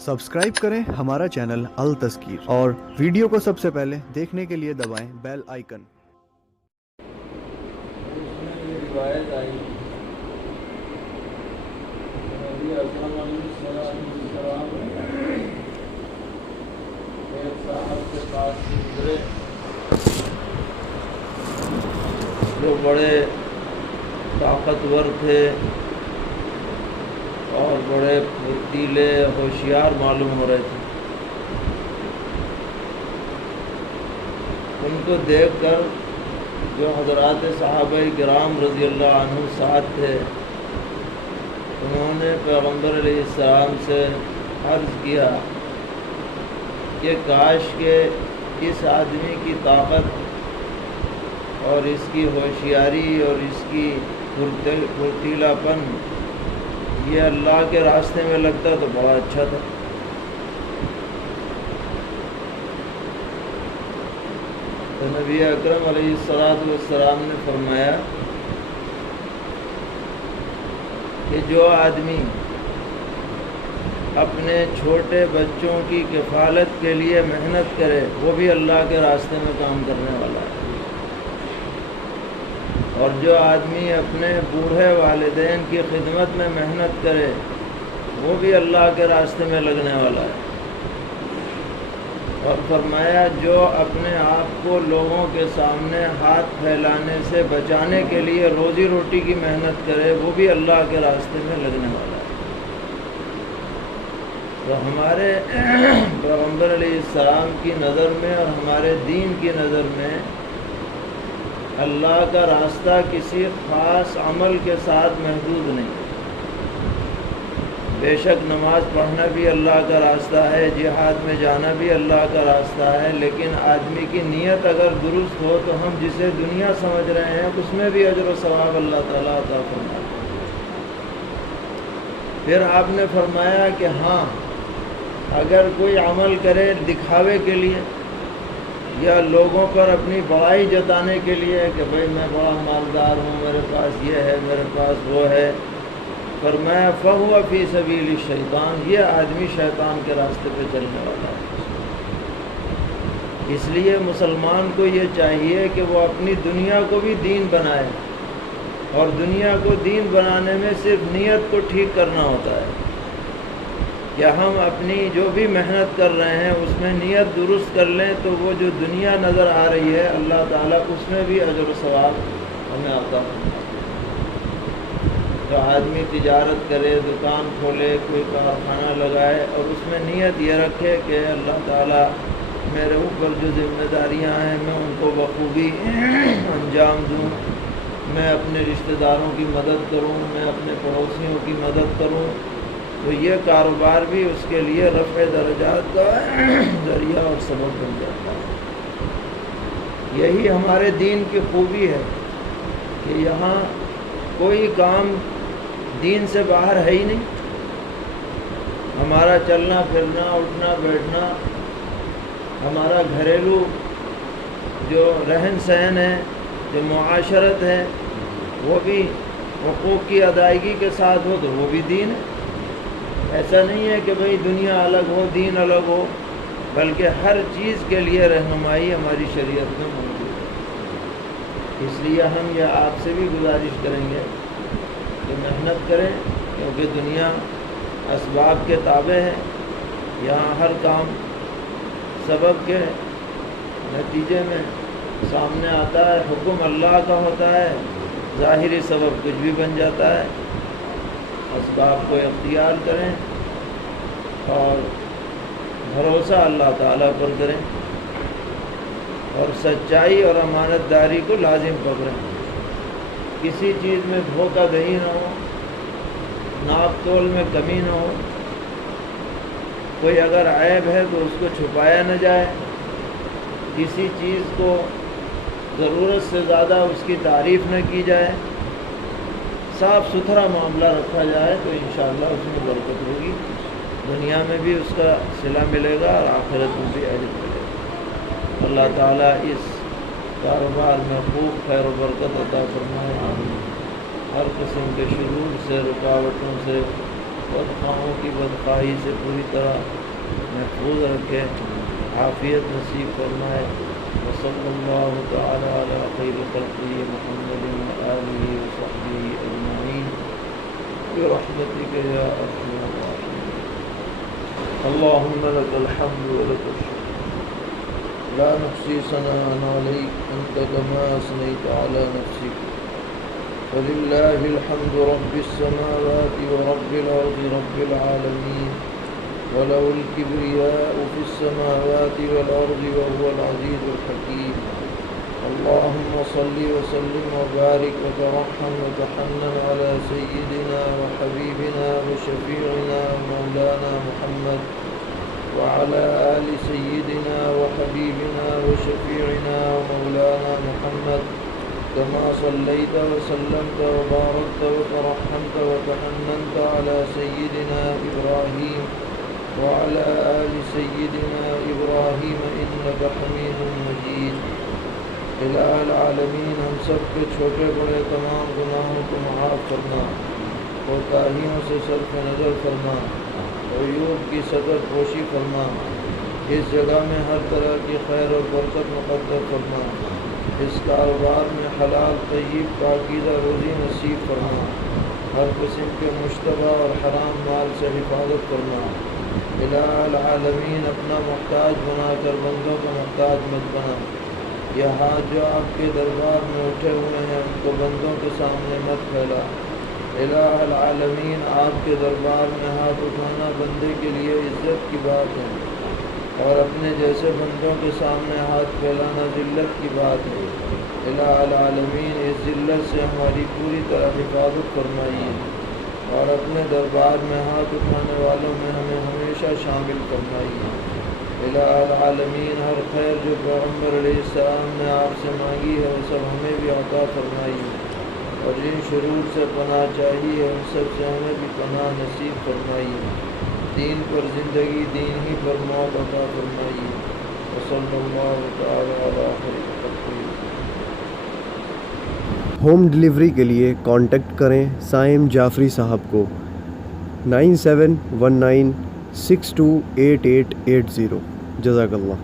Subscribe करें हमारा channel अल तस्कीर और वीडियो को सबसे पहले देखने के लिए दबाएं बेल आइकन। रिवायत आई नबी अकरम अलैहिस्सलाम एक साहब के पास से गुजरे जो बड़े ताकतवर थे और बड़े फुर्तीले होशियार मालूम हो रहे थे। उनको देखकर जो हज़रात सहाबाए किराम रज़ी अल्लाह अन्हु साथ थे, उन्होंने पैगम्बर अलैहिस्सलाम से अर्ज़ किया कि काश के इस आदमी की ताकत और इसकी होशियारी और इसकी फुर्तीलापन ये अल्लाह के रास्ते में लगता तो बड़ा अच्छा था। तो नबी अकरम अलैहिस्सलाम ने फरमाया कि जो आदमी अपने छोटे बच्चों की किफ़ालत के लिए मेहनत करे वो भी अल्लाह के रास्ते में काम करने वाला है, और जो आदमी अपने बूढ़े वालिदैन की खिदमत में मेहनत करे वो भी अल्लाह के रास्ते में लगने वाला है। और फरमाया जो अपने आप को लोगों के सामने हाथ फैलाने से बचाने के लिए रोज़ी रोटी की मेहनत करे वो भी अल्लाह के रास्ते में लगने वाला है। तो हमारे पैगम्बर अलैहिस्सलाम की नज़र में और हमारे दीन की नज़र में अल्लाह का रास्ता किसी ख़ास अमल के साथ महदूद नहीं। बेशक नमाज पढ़ना भी अल्लाह का रास्ता है, जिहाद में जाना भी अल्लाह का रास्ता है, लेकिन आदमी की नीयत अगर दुरुस्त हो तो हम जिसे दुनिया समझ रहे हैं उसमें भी अजर व सवाब अल्लाह ताला अता फरमाता है। फिर आपने फरमाया कि हाँ, अगर कोई अमल करे दिखावे के लिए या लोगों पर अपनी बड़ाई जताने के लिए कि भाई मैं बड़ा मालदार हूँ, मेरे पास ये है, मेरे पास वो है, फरमाया फ़हुव फ़ी सबील शैतान, ये आदमी शैतान के रास्ते पे चलने वाला है। इसलिए मुसलमान को ये चाहिए कि वो अपनी दुनिया को भी दीन बनाए, और दुनिया को दीन बनाने में सिर्फ नीयत को ठीक करना होता है कि हम अपनी जो भी मेहनत कर रहे हैं उसमें नीयत दुरुस्त कर लें तो वो जो दुनिया नज़र आ रही है अल्लाह ताला उसमें भी अजर व सवाब हमें आता है। तो आदमी तिजारत करे, दुकान खोले, कोई कारखाना लगाए और उसमें नीयत ये रखे कि अल्लाह ताला मेरे ऊपर जो जिम्मेदारियां हैं मैं उनको बखूबी अंजाम दूँ, मैं अपने रिश्तेदारों की मदद करूँ, मैं अपने पड़ोसियों की मदद करूँ, तो ये कारोबार भी उसके लिए रफ़े दर्जात का ज़रिया और सबब बन जाता है। यही हमारे दीन की खूबी है कि यहाँ कोई काम दीन से बाहर है ही नहीं। हमारा चलना फिरना, उठना बैठना, हमारा घरेलू जो रहन सहन है, जो मुआशरत है, वो भी हुकूक़ की अदायगी के साथ हो तो वो भी दीन है। ऐसा नहीं है कि भाई दुनिया अलग हो दीन अलग हो, बल्कि हर चीज़ के लिए रहनुमाई हमारी शरीयत में मौजूद है। इसलिए हम यह आपसे भी गुजारिश करेंगे कि मेहनत करें, क्योंकि दुनिया असबाब के ताबे है। यहाँ हर काम सबब के नतीजे में सामने आता है, हुक्म अल्लाह का होता है, ज़ाहिरी सबब कुछ भी बन जाता है। असबाब को इख्तियार करें और भरोसा अल्लाह ताला पर करें और सच्चाई और अमानतदारी को लाजिम पकड़ें। किसी चीज़ में धोखा दही न हो, नाप तोल में कमी न हो, कोई अगर ऐब है तो उसको छुपाया न जाए, किसी चीज़ को ज़रूरत से ज़्यादा उसकी तारीफ़ न की जाए, साफ़ सुथरा मामला रखा जाए तो इंशाअल्लाह उसमें बरकत होगी, दुनिया में भी उसका सिला मिलेगा और आखिरत में भी अजर मिलेगा। अल्लाह ताला इस कारोबार में खूब खैर व बरकत अता फरमाए। हर किस्म के शुरूर से, रुकावटों से بدخواہوں کی بدخواہی سے پوری طرح محفوظ رکھے، عافیت نصیب فرمائے۔ وصلی اللہ تعالی علی خیر خلقہ محمد وآلہ وصحبہ اجمعین برحمتک یا ارحم الراحمین۔ اللہم لک الحمد ولک الشکر لا نحصی ثناء علیک انت کما اثنیت علی نفسک وللہ الحمد رب السماوات ورب الارض رب العالمین وله الكبرياء في السماوات والأرض وهو العزيز الحكيم۔ اللهم صل وسلم وبارك وترحم وتحنن على سيدنا وحبيبنا وشفيعنا ومولانا محمد وعلى آل سيدنا وحبيبنا وشفيعنا ومولانا محمد كما صليت وسلمت وباركت وترحمت وتحننت على سيدنا إبراهيم وعلى آل سيدنا إبراهيم إنك حميد مجيد۔ الہ العالمین، ہم سب کے چھوٹے بڑے تمام گناہوں کو معاف فرما، کوتاہیوں سے صرف نظر فرما، عیوب کی ستر پوشی فرما، اس جگہ میں ہر طرح کی خیر اور برکت مقدر فرما، اس کاروبار میں حلال طیب پاکیزہ روزی نصیب فرما، ہر قسم کے مشتبہ اور حرام مال سے حفاظت فرما۔ الہ العالمین، اپنا محتاج بنا کر بندوں کا محتاج مت بنا۔ یہ ہاتھ جو آپ کے دربار میں اٹھے ہوئے ہیں ان کو بندوں کے سامنے مت پھیلا۔ الہ العالمین، آپ کے دربار میں ہاتھ اٹھانا بندے کے لیے عزت کی بات ہے، اور اپنے جیسے بندوں کے سامنے ہاتھ پھیلانا ذلت کی بات ہے۔ الہ العالمین، اس ذلت سے ہماری پوری طرح حفاظت فرمائیے، اور اپنے دربار میں ہاتھ اٹھانے والوں میں ہمیں ہمیشہ شامل فرمائیے۔ الہ العالمین، ہر خیر جو پیغمبر علیہ السلام نے آپ سے مانگی ہے وہ سب ہمیں بھی عطا فرمائیے، اور جن شرور سے پناہ چاہیے ان سب سے ہمیں بھی پناہ نصیب فرمائیے۔ دین پر زندگی، دین ہی پر موت عطا فرمائیے۔ وصلی اللہ تعالی علی خیر خلقہ۔ ہوم ڈلیوری کے لیے کانٹیکٹ کریں سائم جعفری صاحب کو 9719628880۔ جزاک اللہ۔